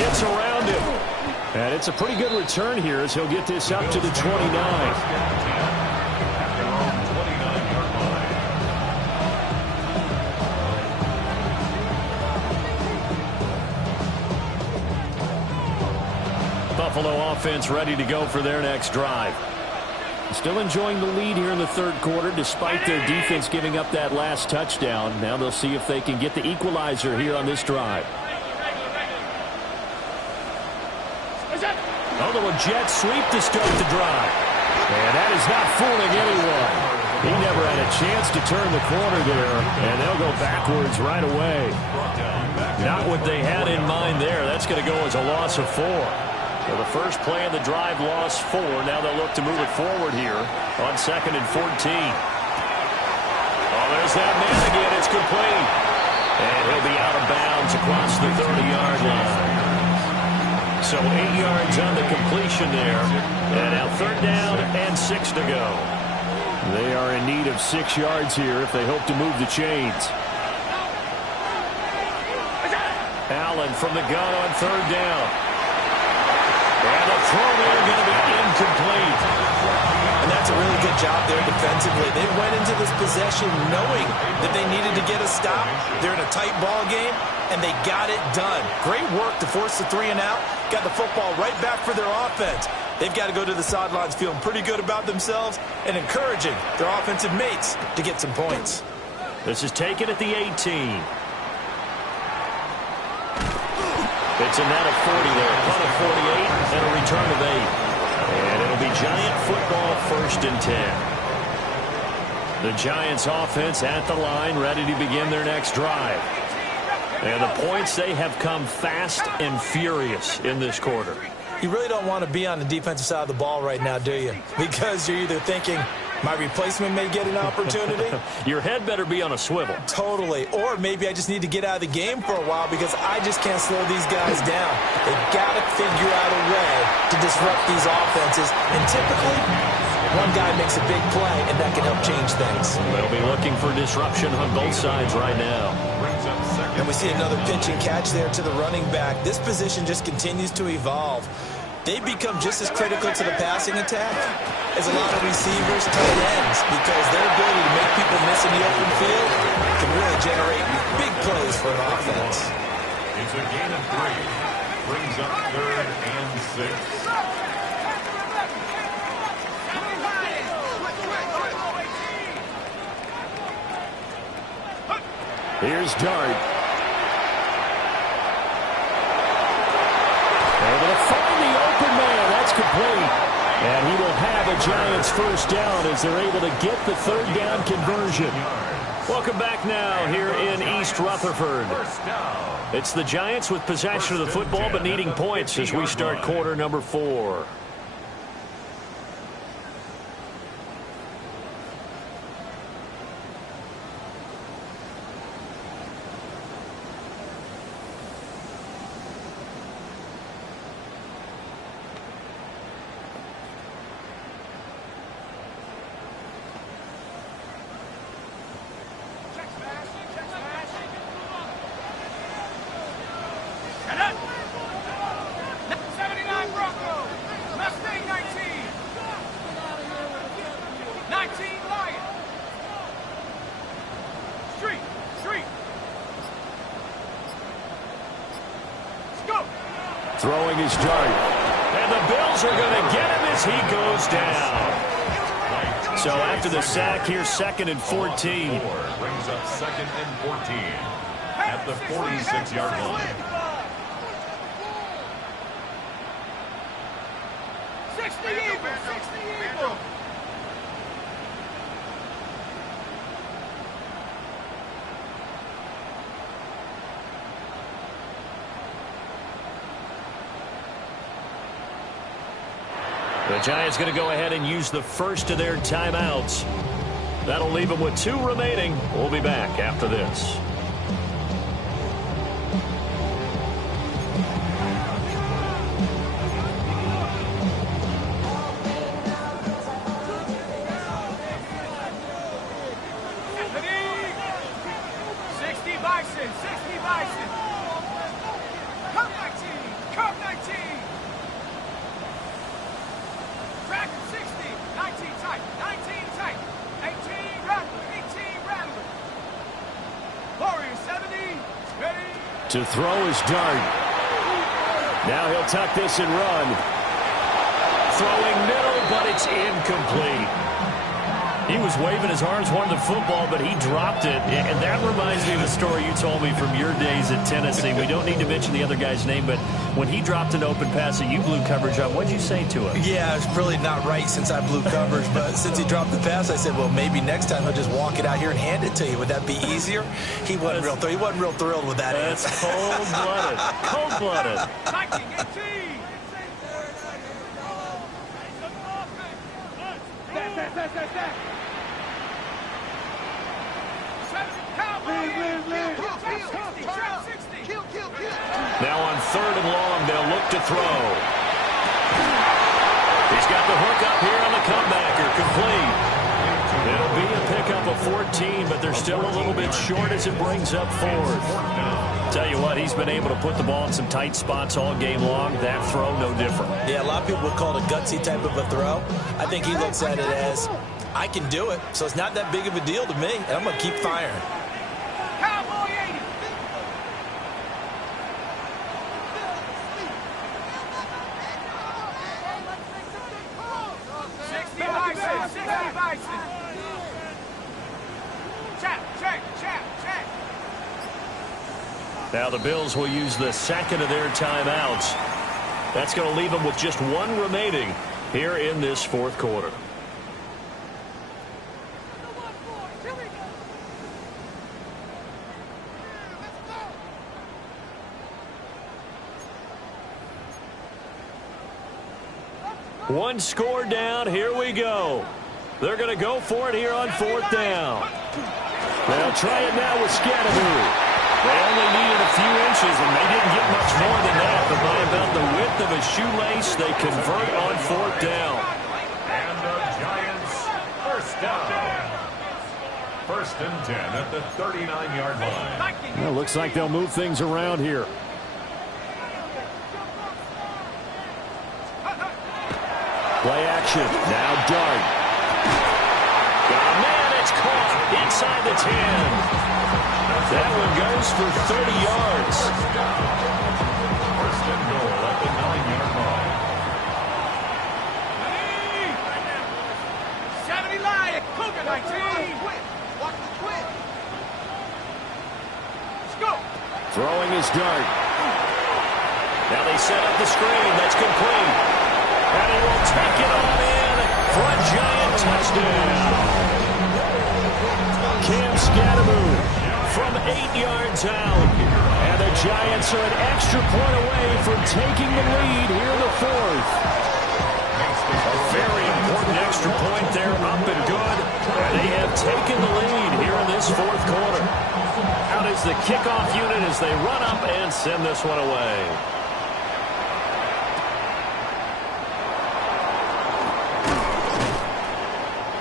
Gets around him. And it's a pretty good return here as he'll get this up to the 29. Buffalo offense ready to go for their next drive. Still enjoying the lead here in the third quarter despite their defense giving up that last touchdown. Now they'll see if they can get the equalizer here on this drive. Oh, the jet sweep to start the drive. And that is not fooling anyone. He never had a chance to turn the corner there, and they'll go backwards right away. Not what they had in mind there. That's going to go as a loss of 4. So the first play of the drive lost 4. Now they'll look to move it forward here on 2nd and 14. Oh, there's that man again. It's complete. And he'll be out of bounds across the 30-yard line. So 8 yards on the completion there. And now third down and 6 to go. They are in need of 6 yards here if they hope to move the chains. Allen from the gun on third down. And the throw there going to be incomplete. And that's a really good job there defensively. They went into this possession knowing that they needed to get a stop. They're in a tight ball game, and they got it done. Great work to force the 3 and out. Got the football right back for their offense. They've got to go to the sidelines feeling pretty good about themselves and encouraging their offensive mates to get some points. This is taken at the 18. It's a net of 40 there. Punt of 48 and a return of 8. And it'll be Giant football, 1st and 10. The Giants offense at the line, ready to begin their next drive. And the points, they have come fast and furious in this quarter. You really don't want to be on the defensive side of the ball right now, do you? Because you're either thinking, my replacement may get an opportunity. Your head better be on a swivel. Totally. Or maybe I just need to get out of the game for a while because I just can't slow these guys down. They've got to figure out a way to disrupt these offenses. And typically, one guy makes a big play, and that can help change things. They'll be looking for disruption on both sides right now. Brings up 2nd And we see another pitch and catch there to the running back. This position just continues to evolve. They become just as critical to the passing attack as a lot of receivers, tight ends, because their ability to make people miss in the open field can really generate big plays for an offense. It's a gain of 3. Brings up 3rd and 6. Here's Dart. Able to find the open man. That's complete. And he will have a Giants first down as they're able to get the 3rd down conversion. Welcome back now here in East Rutherford. It's the Giants with possession of the football but needing points as we start quarter number 4. Throwing his Dart. And the Bills are going to get him as he goes down. So after the sack, here's 2nd and 14. Brings up 2nd and 14 at the 46-yard line. 60 Eagles! 60 Eagles! The Giants going to go ahead and use the first of their timeouts. That'll leave them with 2 remaining. We'll be back after this. To throw his Dart. Now he'll tuck this and run. Throwing middle, but it's incomplete. He was waving his arms, wanted the football, but he dropped it. And that reminds me of the story you told me from your days at Tennessee. We don't need to mention the other guy's name, but when he dropped an open pass that you blew coverage on, what'd you say to him? Yeah, it's really not right since I blew coverage, but since he dropped the pass, I said, well, maybe next time he'll just walk it out here and hand it to you. Would that be easier? He wasn't real thrilled with that. That's cold-blooded. Cold-blooded. Now on 3rd and long, they'll look to throw. He's got the hook up here on the comebacker, complete. It'll be a pickup of 14, but they're still a little bit short as it brings up 4th. Tell you what, he's been able to put the ball in some tight spots all game long. That throw, no different. Yeah, a lot of people would call it a gutsy type of a throw. I think he looks at it as, I can do it, so it's not that big of a deal to me, and I'm going to keep firing. Cowboy 80. Now the Bills will use the 2nd of their timeouts. That's going to leave them with just 1 remaining here in this 4th quarter. One score down. Here we go. They're going to go for it here on 4th down. They'll try it now with Scadaboo. They only needed a few inches, and they didn't get much more than that. But by about the width of a shoelace, they convert on 4th down. And the Giants first down. First and 10 at the 39-yard line. Well, looks like they'll move things around here. Play action. Now Dart. Oh, man, it's caught inside the 10. That one goes for 30 yards. First and goal at the 9-yard line. 70 line, Cougar 19. Watch the quit. Let's go. Throwing his Dart. Now they set up the screen. That's complete. And he will take it on in for a Giant touchdown. Cam Scatteroo from 8 yards out. And the Giants are an extra point away from taking the lead here in the fourth. A very important extra point there, up and good. And they have taken the lead here in this fourth quarter. Out is the kickoff unit as they run up and send this one away.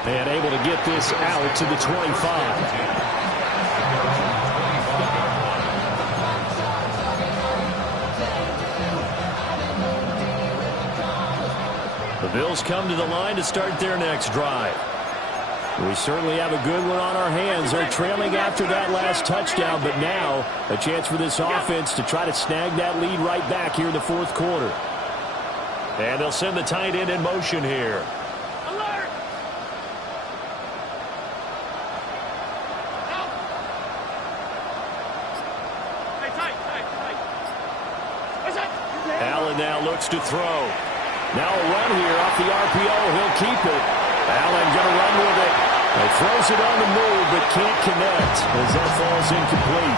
And able to get this out to the 25. The Bills come to the line to start their next drive. We certainly have a good one on our hands. They're trailing after that last touchdown, but now a chance for this offense to try to snag that lead right back here in the fourth quarter. And they'll send the tight end in motion here. Allen now looks to throw. Now a run here off the RPO. He'll keep it. Allen going to run with it. He throws it on the move, but can't connect as that falls incomplete.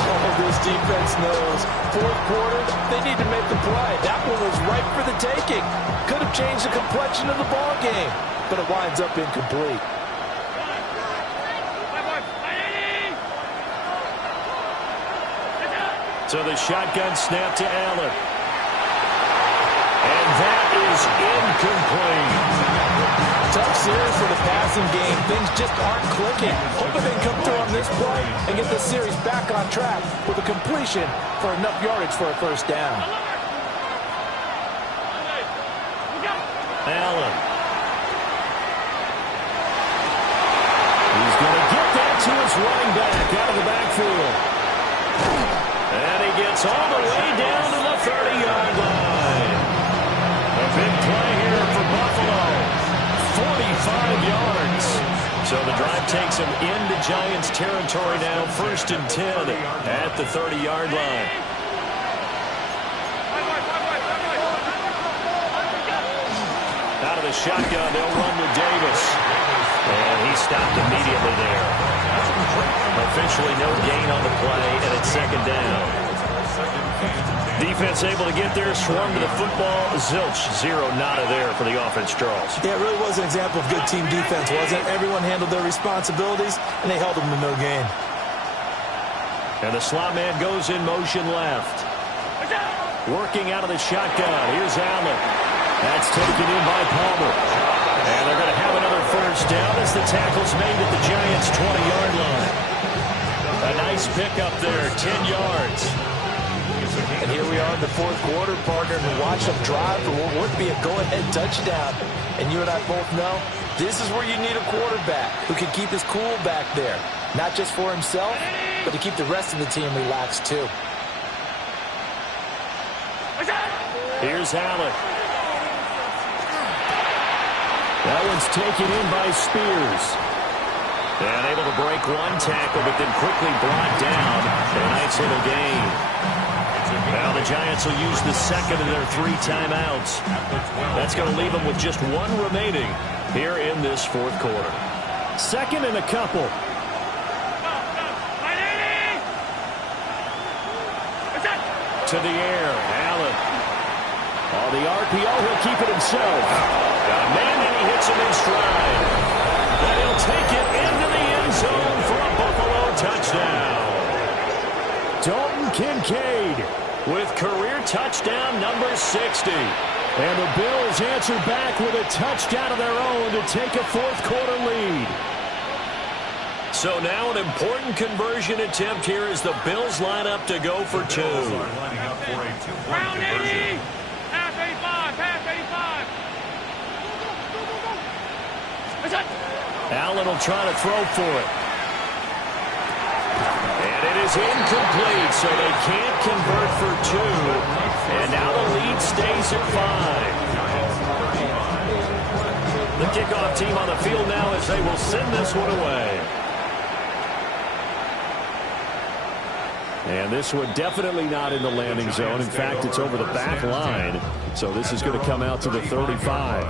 Oh, this defense knows. Fourth quarter, they need to make the play. That one was ripe for the taking. Could have changed the complexion of the ball game, but it winds up incomplete. So the shotgun snap to Allen. And that is incomplete. Tough series for the passing game. Things just aren't clicking. Hoping they come through on this play and get the series back on track with a completion for enough yardage for a first down. Allen. He's going to get that to his running back out of the backfield. And he gets all the way down to the 30-yard line. A big play here for Buffalo. 45 yards. So the drive takes him into Giants territory now. First and 10 at the 30-yard line. Out of the shotgun, they'll run with Davis. And he stopped immediately there. Officially no gain on the play, and it's second down. Defense able to get there, swarm to the football. Zilch, zero, nada there for the offense, Charles. Yeah, it really was an example of good team defense, wasn't it? Everyone handled their responsibilities, and they held them to no gain. And the slot man goes in motion left. Working out of the shotgun. Here's Allen. That's taken in by Palmer. And they're going to have another first down as the tackle's made at the Giants' 20-yard line. A nice pickup there, 10 yards. And here we are in the fourth quarter, partner, and watch them drive for what would be a go-ahead touchdown. And you and I both know this is where you need a quarterback who can keep his cool back there. Not just for himself, but to keep the rest of the team relaxed, too. Here's Allen. That one's taken in by Spears. And able to break one tackle, but then quickly brought down. A nice little gain. Now the Giants will use the second of their 3 timeouts. That's going to leave them with just one remaining here in this fourth quarter. Second and a couple. To the air, Allen. On the RPO, he'll keep it himself. Got a man, and he hits him in stride. And he'll take it into the end zone for a Buffalo touchdown. Dalton Kincaid with career touchdown number 60. And the Bills answer back with a touchdown of their own to take a fourth quarter lead. So now an important conversion attempt here as the Bills line up to go for two. Lining up for a two-point conversion. Pass 85, pass 85. Allen will try to throw for it. And it is incomplete, so they can't convert for two. And now the lead stays at 5. The kickoff team on the field now as they will send this one away. And this one definitely not in the landing zone. In fact, it's over the back line. So this is going to come out to the 35.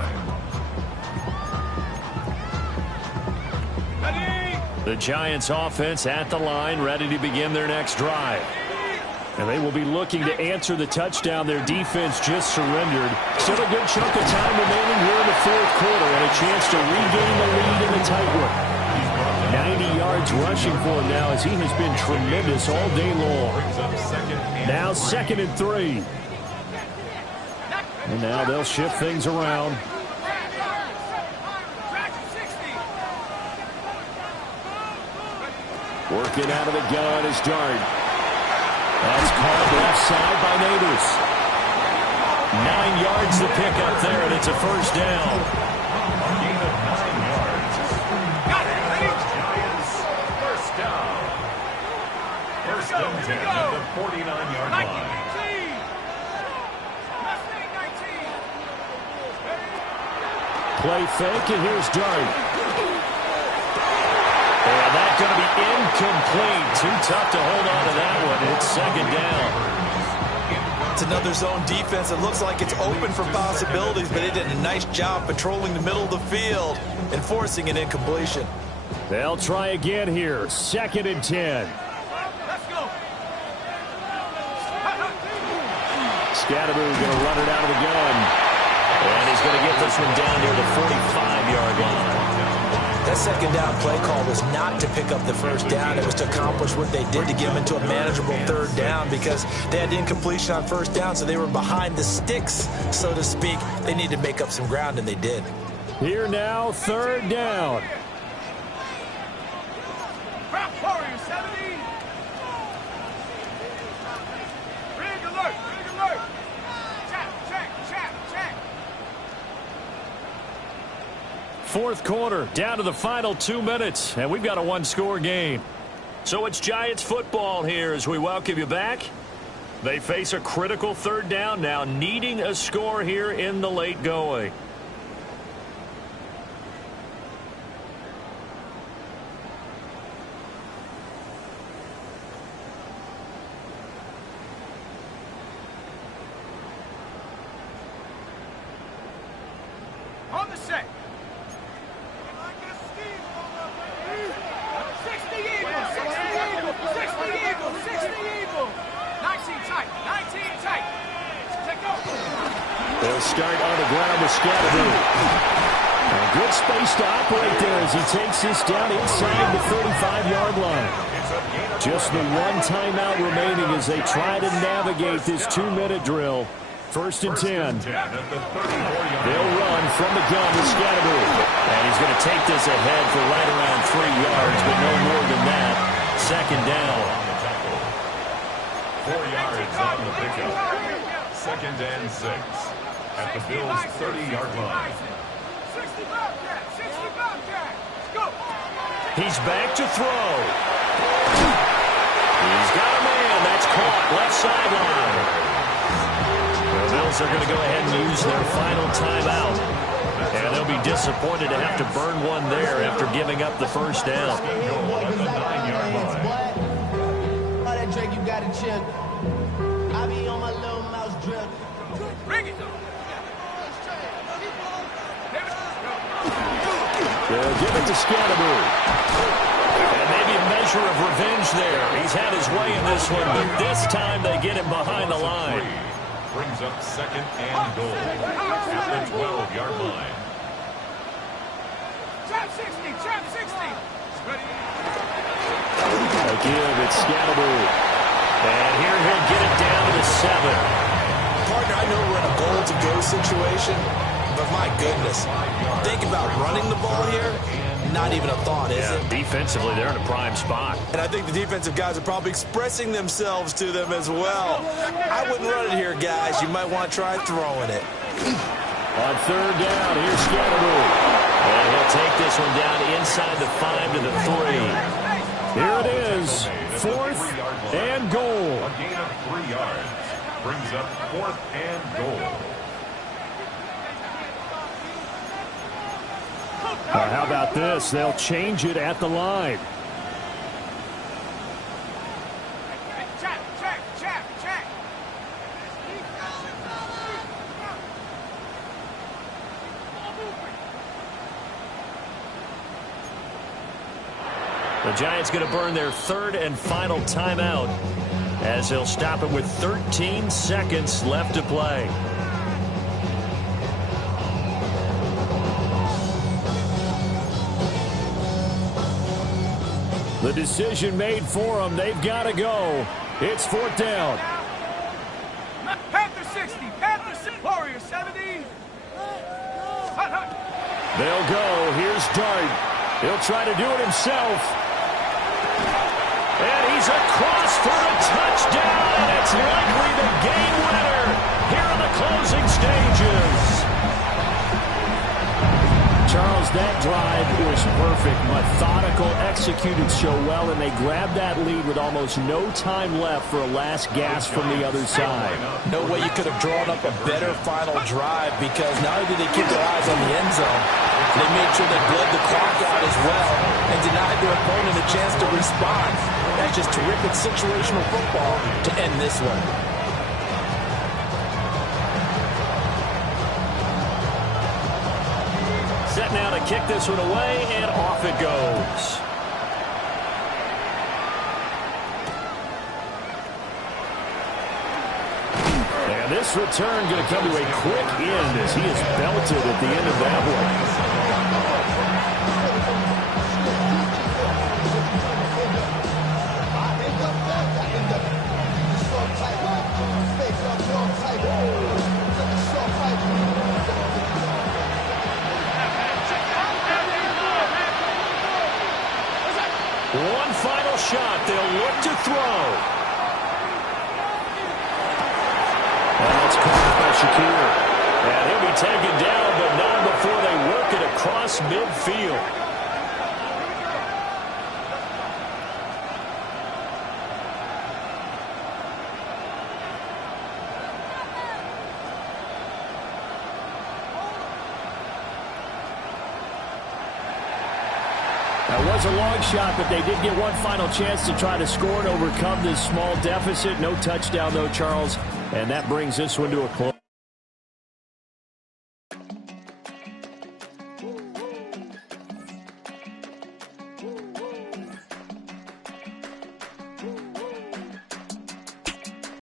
The Giants offense at the line, ready to begin their next drive. And they will be looking to answer the touchdown their defense just surrendered. Still a good chunk of time remaining here in the fourth quarter and a chance to regain the lead in the tight one. 90 yards rushing for him now as he has been tremendous all day long. Now 2nd and 3. And now they'll shift things around. Working out of the gun is Dart. That's caught left side by Neighbors. 9 yards to pick up there, and it's a first down. A gain of 9 yards. Giants, first down. First and 10 at the 49-yard line. Play fake, and here's Dart. And that's going to be incomplete. Too tough to hold on to that one. It's 2nd down. It's another zone defense. It looks like it's open for possibilities, but they did a nice job patrolling the middle of the field and forcing an incompletion. They'll try again here. 2nd and 10. Let's go. Scatterboo going to run it out of the gun. And he's going to get this one down near the 45-yard line. That 2nd down play call was not to pick up the first down. It was to accomplish what they did to get them into a manageable 3rd down because they had incompletion on 1st down, so they were behind the sticks, so to speak. They needed to make up some ground, and they did. Here now, 3rd down. Warrior 70. Rig alert, rig alert. Check. 4th quarter, down to the final 2 minutes, and we've got a one-score game. So it's Giants football here as we welcome you back. They face a critical 3rd down now, needing a score here in the late going. On the set. 60 Eagles, 60 Eagles. 19 tight. Check off. They'll start on the ground with Scatterboo. A good space to operate there as he takes this down inside the 35-yard line. Just the one timeout remaining as they try to navigate this 2-minute drill. 1st and 10. They'll run from the gun with Scatterboo. And he's going to take this ahead for right around 3 yards, but no more than that. 2nd down. 4 yards on the pickup. 2nd and 6 at the Bills' 30-yard line. 60 Bobcat. Go. He's back to throw. He's got a man. That's caught left sideline. The Bills are going to go ahead and use their final timeout. And they'll be disappointed to have to burn one there after giving up the first down. At the 9-yard line. All that Drake, you got to chill. I be on my little mouse drill. Bring it. They'll give it to Scatterboo. And maybe a measure of revenge there. He's had his way in this one, but this time they get him behind the line. Brings up 2nd and goal at the 12-yard line. Trap 60. Again, it's Scatterboo. And here he'll get it down to the 7. Partner, I know we're in a goal-to-go situation, but my goodness, think about running the ball here. not even a thought, is it? Defensively, they're in a prime spot. And I think the defensive guys are probably expressing themselves to them as well. I wouldn't run it here, guys. You might want to try throwing it. On third down, here's Scatteroo. And he'll take this one down inside the 5 to the 3. Here it is, 4th and goal. A gain of 3 yards brings up 4th and goal. How about this? They'll change it at the line. Check. The Giants going to burn their 3rd and final timeout as they'll stop it with 13 seconds left to play. The decision made for them. They've got to go. It's 4th down. Panther 60, Panther 60, Warrior 70. They'll go. Here's Dart. He'll try to do it himself. And he's across for a touchdown, and it's likely the game winner here in the closing stages. Charles, that drive was perfect, methodical, executed so well, and they grabbed that lead with almost no time left for a last gasp from the other side. No way you could have drawn up a better final drive, because not only did they keep their eyes on the end zone, they made sure they bled the clock out as well and denied their opponent a chance to respond. That's just terrific situational football to end this one. Set now to kick this one away, and off it goes. And this return going to come to a quick end as he is belted at the end of that one. One final shot. They'll look to throw. And that's caught by Shakir. And he'll be taken down, but not before they work it across midfield. That was a long shot, but they did get one final chance to try to score and overcome this small deficit. No touchdown, though, Charles. And that brings this one to a close.